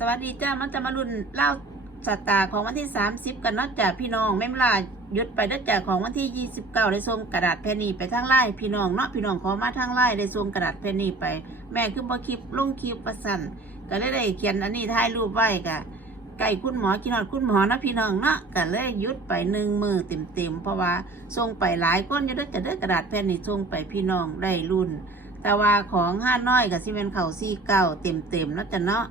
สวัสดีจ้ามันจะมารุ่นเล่าสตาของวันที่ 30 กันเนาะจากพี่น้องแม่มลาหยุดไปเด้จากของวันที่ 29 ได้ส่งกระดาษแผ่นนี้ไปทางไล่พี่น้องเนาะพี่น้องขอมาทางไล่ได้ส่งกระดาษแผ่นนี้ไป แม่คือบ่คลิปลงคลิปประสันก็เลยได้เขียนอันนี้ถ่ายรูปไว้กะไก่คุณหมอกินหอดคุณหมอนะพี่น้องเนาะก็เลยหยุดไปหนึ่งมือเต็มๆเพราะว่าส่งไปหลายก้อนยู่เด้จะเด้กระดาษแผ่นนี้ส่งไปพี่น้องได้รุ่น แต่ว่าของห้าน้อยกับซีเมนเข่าซีเก้าเต็มเต็มๆแล้วจะเนาะ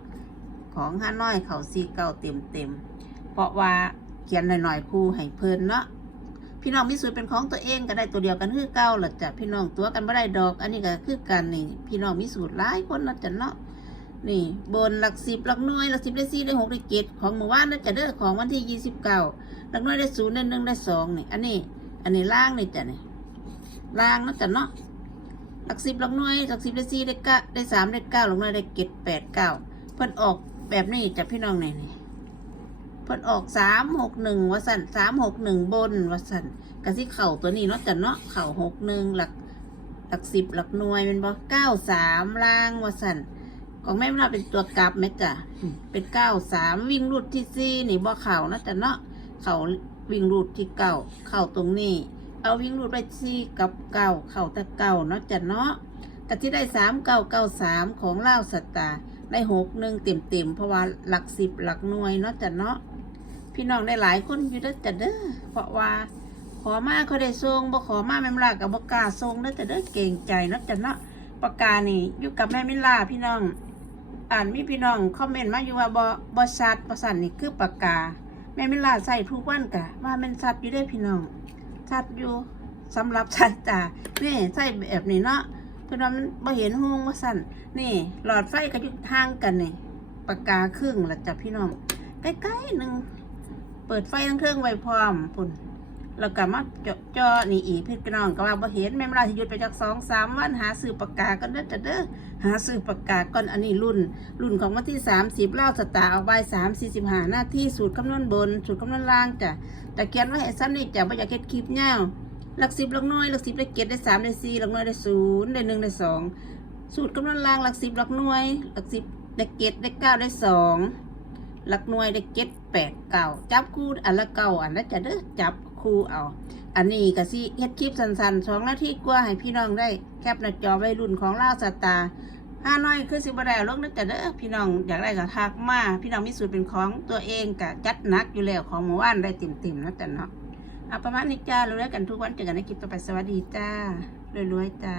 ของห้าน้อยเขาซีเก้าเต็มเต็มเพราะว่าเขียนหน่อยๆครูให้เพลินเนาะพี่น้องมีสูตรเป็นของตัวเองก็ได้ตัวเดียวกันคือเก้าหละจ้ะพี่น้องตัวกันไม่ได้ดอก อันนี้ก็คือกันนี่พี่น้องมีสูตรหลายคนแล้วจ้ะเนาะนี่บนหลักสิบหลักหน่วยหลักสิบได้สี่ได้หกได้เจ็ดของหมู่บ้านนั่นจะเด้อของวันที่ยี่สิบเก้าหลักหน่วยได้ศูนย์ได้หนึ่งได้สองนี่อันนี้ อันนี้ล่างนี่จ้ะนี่ล่างเนาะจ้ะเนาะหลักสิบหลักหน่วยหลักสิบได้สี่ได้เก้าได้สามได้เก้าหลักหน่วยได้เจ็ดแปดเก้าเพิ่นออก แบบนี้จากพี่น้องในี่เพิ่นออกสามหกหนึ่งวสันสามหกหนึ่งบนวสันกระสิเข่าตัวนี้เนาะจ้ะเนาะเข่าหกหนึ่งหลักหลักสิบหลักหน่วยเป็นบ่เก้าสามล่างวสันของแม่เราเป็นตัวกลับไหมจ้ะเป็นเก้าสามวิ่งรูดที่สี่นี่บ่เข่านะจ้ะเนาะเข่าวิ่งรูดที่เก้าเข่าตรงนี้ เอาวิ่งรูดไปซี่กับเก่าเข่าตะเก่าเนาะจ้ะเนาะแต่ที่ได้สามเก้าเก้าสามของเล่าสตาร์ ได้หกหนึ่งเต็มเต็มๆเพราะว่าหลักสิบหลักหน่วยเนาะจ้ะเนาะพี่น้องได้หลายคนอยู่ด้อจ้ะเด้อเพราะว่า ขอมาเขาได้ทรงบ่ขอมาแม่มลากับบ่กล้าทรงเด้อจ้ะเด้อเก่งใจเนาะจ้ะเนาะปากกานี่อยู่กับแม่มิลาพี่น้อง อ่านมีพี่น้องคอมเมนต์มาอยู่ว่าบ่บ่ชัดบ่สั่นนี่คือปากกา แม่มิลาใส่ทุกวันกะว่ามันชัดอยู่ได้พี่น้องชัดอยู่สำหรับสายตานี่ใส่แบบนี้เนาะ เพื่อนว่ามันบ่เห็นห้องว่าสั่นนี่ หลอดไฟก็อยู่ทางกันนี่ปากกาครึ่งละจ้ะพี่น้องใกล้ๆหนึ่งเปิดไฟทั้งเครื่องไว้พร้อมพุ่นแล้วก็มาจอจอนี่อีกพี่น้องก็ว่าบ่เห็นแม่เวลาที่หยุดไปจากสองสามวันหาซื้อปากกาก็เด้อจะเด้อหาซื้อปากกาก่อนอันนี้รุ่น รุ่นของวันที่สามสิบเล่าสตาร์เอาใบสามสี่สิบห้าหน้าที่สูตรคำนวณบน สูตรคำนวณล่างจ้ะแต่เขียนไว้ให้ซ้ำนี่จะไม่อยากเก็ดคลิปเงา หลักสิบหลักน้อยหลักสิบได้เก็ดได้สามได้สี่หลักน้อยได้ศูนย์ได้หนึ่งได้สองสูตรกำลังล่างหลักสิบหลักหน่วยหลักสิบได้เก็ดได้เก้าได้สองหลักหน่วยได้เก็ดแปดเก้าจับคู่อันละเก้าอันละจะเด้อจับคู่เอา อันนี้ก็สิเฮ็ดคลิปสั้นๆสองนาทีกว่าให้พี่น้องได้แคปหน้าจอไว้รุ่นของล่าสตาห้าน้อยคือสิบได้เอาลงนึกแต่เด้อพี่น้องอยากได้ก็ทักมาพี่น้องมีสูตรเป็นของตัวเองก็จัดนักอยู่แล้วของหมู่บ้านได้เต็มๆนะแต่เนาะ เอาประมาณนี้จ้ารวยกันทุกวันเจอกันในคลิปต่อไปสวัสดีจ้ารวยๆจ้า